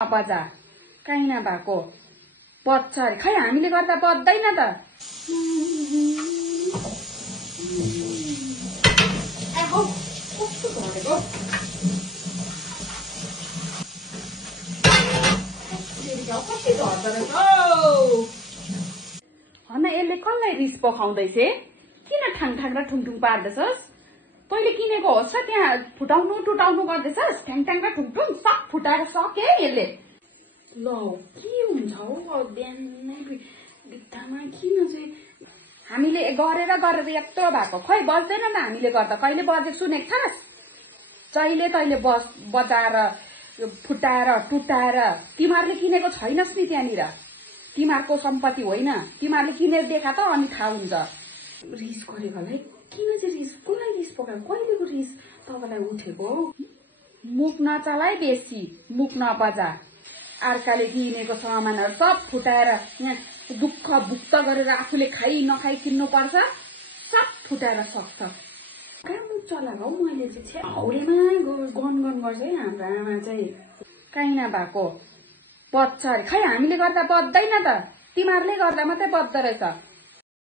बजा काहीँ नभएको बज्छ अरे खै हामीले गर्दा बज्दैन त। हन यसले कसलाई रिस पखाउँदैछ? किन ठाङठाङ र ठुङठुङ पार्दैछस्? तैँले किनेको होस् र त्यहाँ फुटाउनु टुटाउनु गर्दैछस्? ठ्याङठ्याङ र ठुङठुङ सब फुटाएर सके यसले। ल के हुन्छ हौ बिहानै बित्थामा किन चाहिँ हामीले गरेर गरेर यत्रो भएको खै बज्दैन त हामीले गर्दा कहिले बजेको सुनेको छस्? जहिले तैँले बजाएर फुटाएर टुटाएर तिमीहरूले किनेको छैनस् नि त्यहाँनिर। तिमीहरूको सम्पत्ति होइन, तिमीहरूले किनेर देखा त अनि थाहा हुन्छ। रिस गरेकोलाई किन चाहिँ रिस कसलाई रिस पकायो? कहिलेको रिस तपाईँलाई उठेको? मुख नचलाइ बेसी, मुख नबजा। अर्काले किनेको सामानहरू सब फुटाएर यहाँ दुःख भुक्त गरेर आफूले खाइ नखाइ किन्नु पर्छ, सब फुटाएर सक्छ। कहाँ मुख चलाएको हौ? मैले चाहिँ हाउडेमा गन गर्छ है हाम्रो आमा चाहिँ। काहीँ नभएको बज्छ अरे खै हामीले गर्दा बज्दैन त, तिमीहरूले गर्दा मात्रै बज्दो रहेछ।